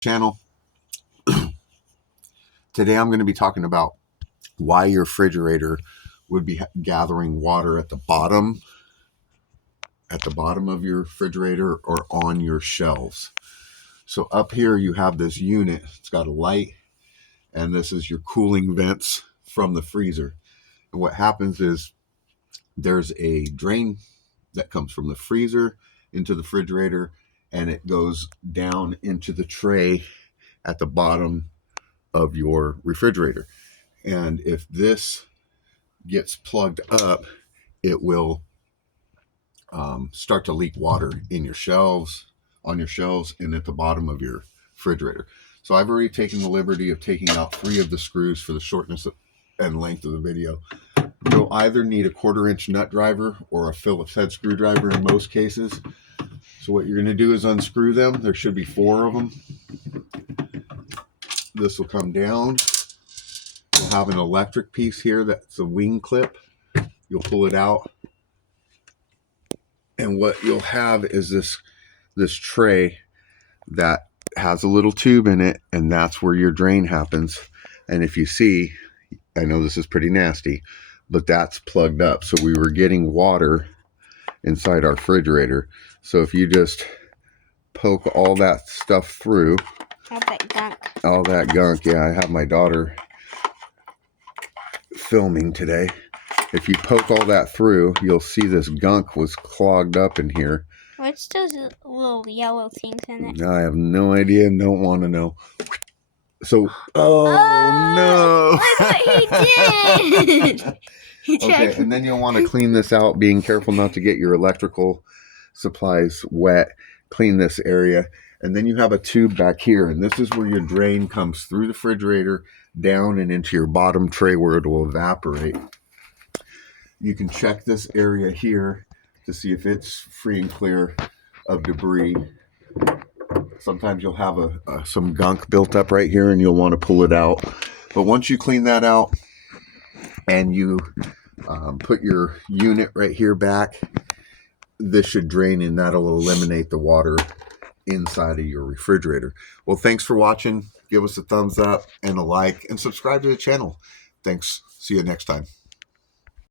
Channel. Today I'm going to be talking about why your refrigerator would be gathering water at the bottom of your refrigerator or on your shelves. So up here you have this unit. It's got a light, and this is your cooling vents from the freezer. And what happens is there's a drain that comes from the freezer into the refrigerator, and it goes down into the tray at the bottom of your refrigerator. And if this gets plugged up, it will start to leak water in your shelves, on your shelves, and at the bottom of your refrigerator. So I've already taken the liberty of taking out 3 of the screws for the shortness and length of the video. You'll either need a 1/4-inch nut driver or a Phillips head screwdriver in most cases. So what you're going to do is unscrew them. There should be 4 of them. This will come down. You'll have an electric piece here that's a wing clip. You'll pull it out, and what you'll have is this tray that has a little tube in it, and that's where your drain happens. And if you see, I know this is pretty nasty, but that's plugged up. So we were getting water inside our refrigerator. So if you just poke all that stuff through, all that gunk, yeah, I have my daughter filming today. If you poke all that through, you'll see this gunk was clogged up in here. What's those little yellow things in it? I have no idea and don't want to know. So, no. Look what he did! Okay, and then you'll want to clean this out, being careful not to get your electrical supplies wet. Clean this area. And then you have a tube back here, and this is where your drain comes through the refrigerator, down and into your bottom tray where it will evaporate. You can check this area here to see if it's free and clear of debris. Sometimes you'll have some gunk built up right here, and you'll want to pull it out. But once you clean that out and you put your unit right here back, this should drain, and that'll eliminate the water inside of your refrigerator. Well, thanks for watching. Give us a thumbs up and a like, and subscribe to the channel. Thanks. See you next time.